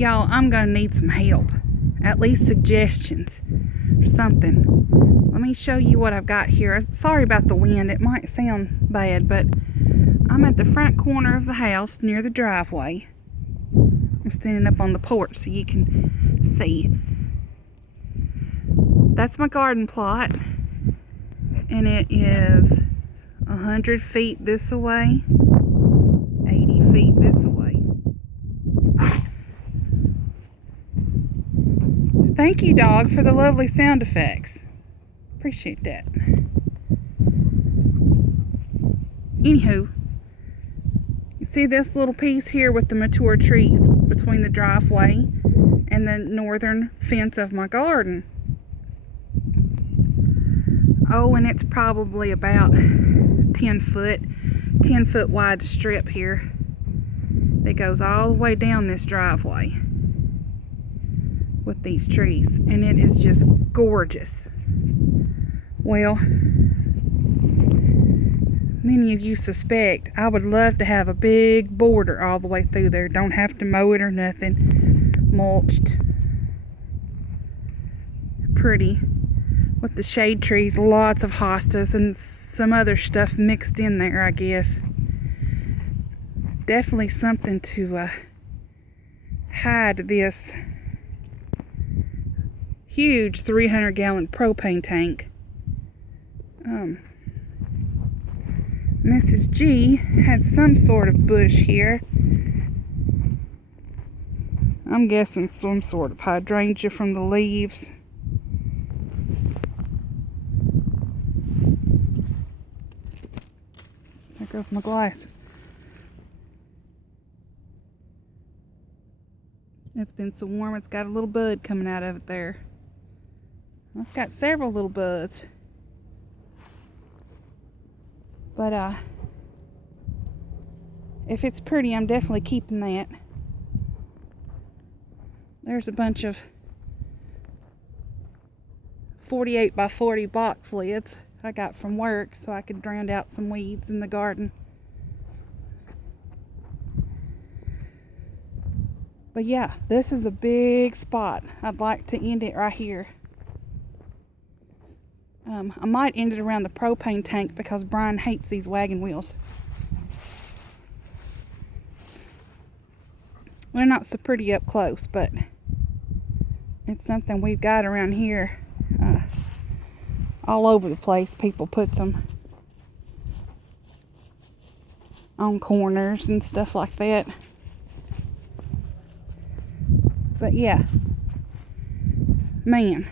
Y'all, I'm gonna need some help. At least suggestions or something. Let me show you what I've got here. Sorry about the wind. It might sound bad, but I'm at the front corner of the house near the driveway. I'm standing up on the porch so you can see. That's my garden plot. And it is 100 feet this way, 80 feet this way. Thank you, dog, for the lovely sound effects. Appreciate that. Anywho, you see this little piece here with the mature trees between the driveway and the northern fence of my garden. Oh, and it's probably about 10 foot wide strip here that goes all the way down this driveway with these trees, and it is just gorgeous. Well, many of you suspect I would love to have a big border all the way through there. Don't have to mow it or nothing. Mulched. Pretty. With the shade trees, lots of hostas and some other stuff mixed in there, I guess. Definitely something to hide this huge 300-gallon propane tank. Mrs. G had some sort of bush here. I'm guessing some sort of hydrangea from the leaves. There goes my glasses. It's been so warm, it's got a little bud coming out of it there. It's got several little buds. But if it's pretty, I'm definitely keeping that. There's a bunch of 48 by 40 box lids I got from work so I could drown out some weeds in the garden. But yeah, this is a big spot. I'd like to end it right here. I might end it around the propane tank because Brian hates these wagon wheels. They're not so pretty up close, but it's something we've got around here. All over the place, people put them on corners and stuff like that. But yeah, man,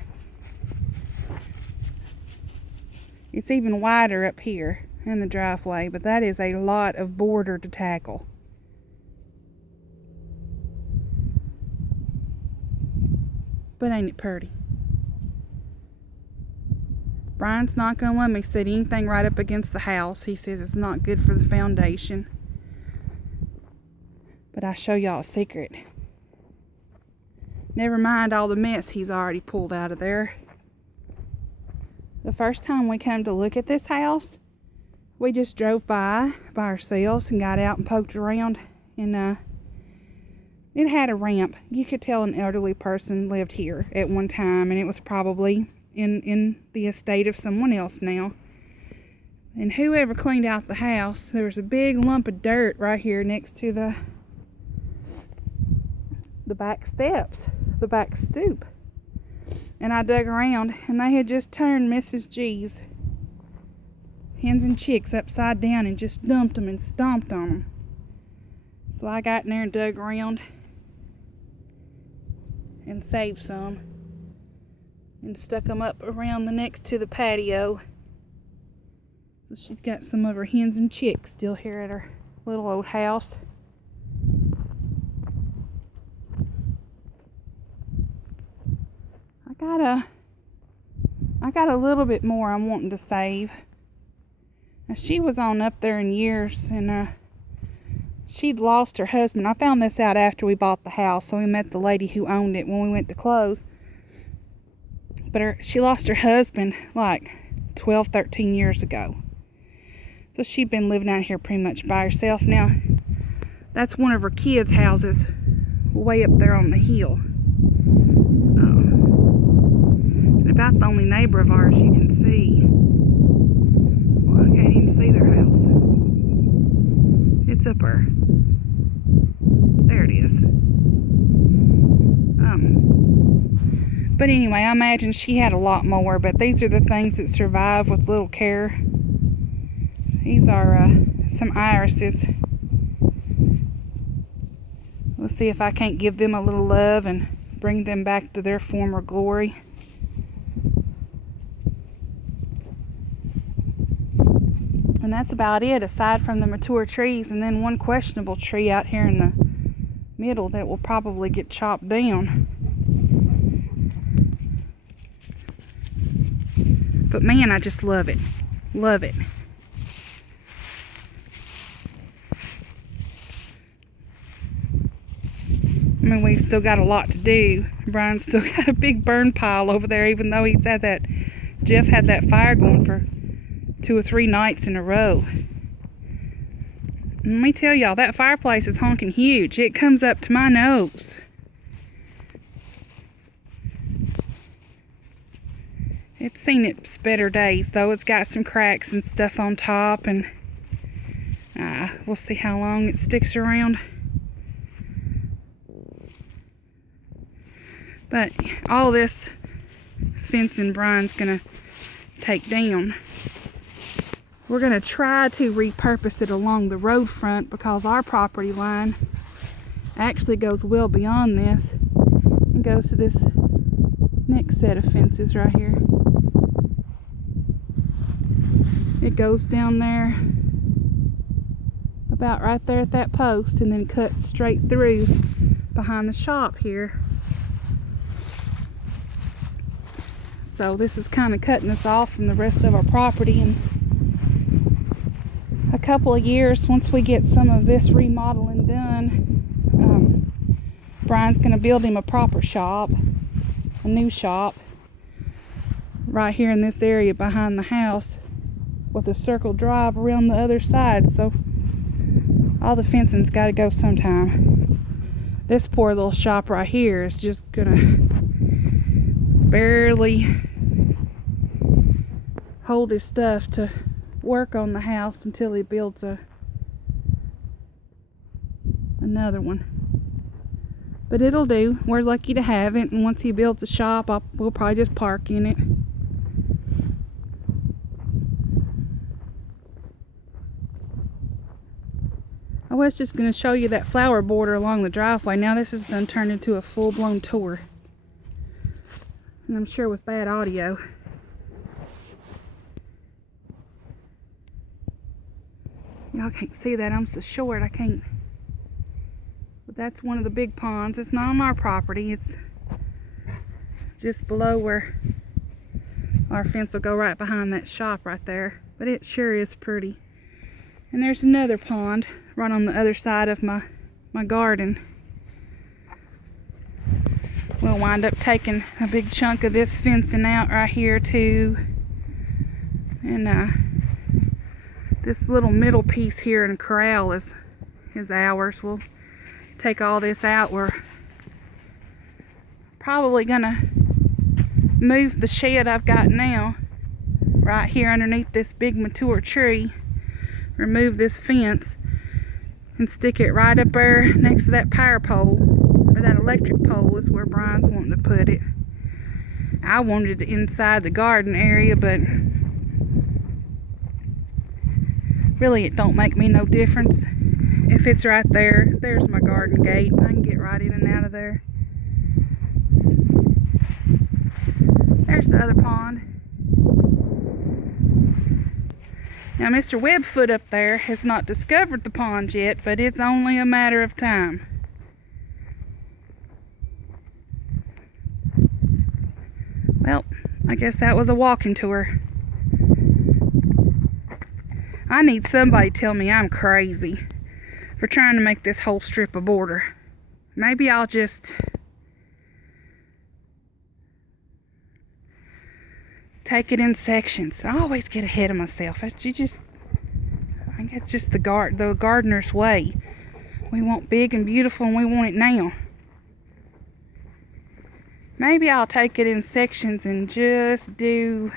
it's even wider up here in the driveway, but that is a lot of border to tackle. But ain't it pretty? Brian's not going to let me set anything right up against the house. He says it's not good for the foundation. But I'll show y'all a secret. Never mind all the mess he's already pulled out of there. The first time we come to look at this house, we just drove by ourselves and got out and poked around. And it had a ramp. You could tell an elderly person lived here at one time, and it was probably in the estate of someone else now. And whoever cleaned out the house, there was a big lump of dirt right here next to the back steps, the back stoop. And I dug around, and they had just turned Mrs. G's hens and chicks upside down and just dumped them and stomped on them. So I got in there and dug around and saved some and stuck them up around the next to the patio. So she's got some of her hens and chicks still here at her little old house. I got a little bit more I'm wanting to save. Now, she was on up there in years, and she'd lost her husband. I found this out after we bought the house, so we met the lady who owned it when we went to close. But she lost her husband like 12, 13 years ago. So she'd been living out here pretty much by herself. Now, that's one of her kids' houses way up there on the hill. And about the only neighbor of ours you can see. Well, I can't even see their house. It's up there. There it is. But anyway, I imagine she had a lot more, but these are the things that survive with little care. These are some irises. Let's see if I can't give them a little love and bring them back to their former glory. And that's about it, aside from the mature trees, and then one questionable tree out here in the middle that will probably get chopped down. But man, I just love it. Love it. I mean, we've still got a lot to do. Brian's still got a big burn pile over there, even though he's had that, Jeff had that fire going for 2 or 3 nights in a row. Let me tell y'all, that fireplace is honking huge. It comes up to my nose. It's seen its better days, though. It's got some cracks and stuff on top, and we'll see how long it sticks around. But all this fencing Brian's gonna take down. We're gonna try to repurpose it along the road front, because our property line actually goes well beyond this and goes to this next set of fences right here. It goes down there about right there at that post, and then cuts straight through behind the shop here. So this is kind of cutting us off from the rest of our property. And a couple of years, once we get some of this remodeling done, Brian's going to build him a proper shop, a new shop, right here in this area behind the house, with a circle drive around the other side. So all the fencing's got to go sometime. This poor little shop right here is just gonna barely hold his stuff to work on the house until he builds another one. But it'll do. We're lucky to have it, and once he builds a shop, we'll probably just park in it. I was just going to show you that flower border along the driveway. Now this has done turned into a full-blown tour. And I'm sure with bad audio. Y'all can't see that. I'm so short I can't. But that's one of the big ponds. It's not on our property. It's just below where our fence will go, right behind that shop right there. But it sure is pretty. And there's another pond right on the other side of my garden. We'll wind up taking a big chunk of this fencing out right here too. And this little middle piece here in the corral is ours. We'll take all this out. We're probably gonna move the shed I've got now right here underneath this big mature tree. Remove this fence and stick it right up there next to that power pole, or that electric pole is where Brian's wanting to put it. I wanted it inside the garden area, but really it don't make me no difference. If it's right there, there's my garden gate. I can get right in and out of there. There's the other pond. Now, Mr. Webfoot up there has not discovered the pond yet, but it's only a matter of time. Well, I guess that was a walking tour. I need somebody to tell me I'm crazy for trying to make this whole strip a border. Maybe I'll just take it in sections. I always get ahead of myself. I think it's just the gardener's way. We want big and beautiful, and we want it now. Maybe I'll take it in sections and just do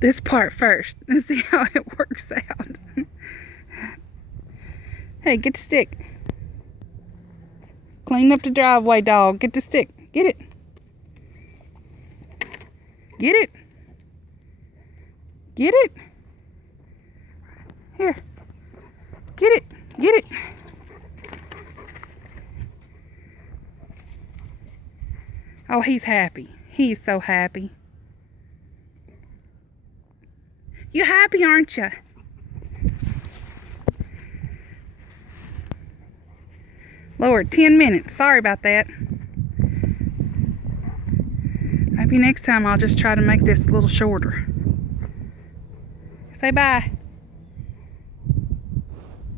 this part first and see how it works out. Hey, get the stick. Clean up the driveway, dog. Get the stick. Get it. Get it. Get it. Here. Get it. Get it. Oh, he's happy. He's so happy. You happy, aren't you? Lord, 10 minutes. Sorry about that. Maybe next time I'll just try to make this a little shorter. Say bye.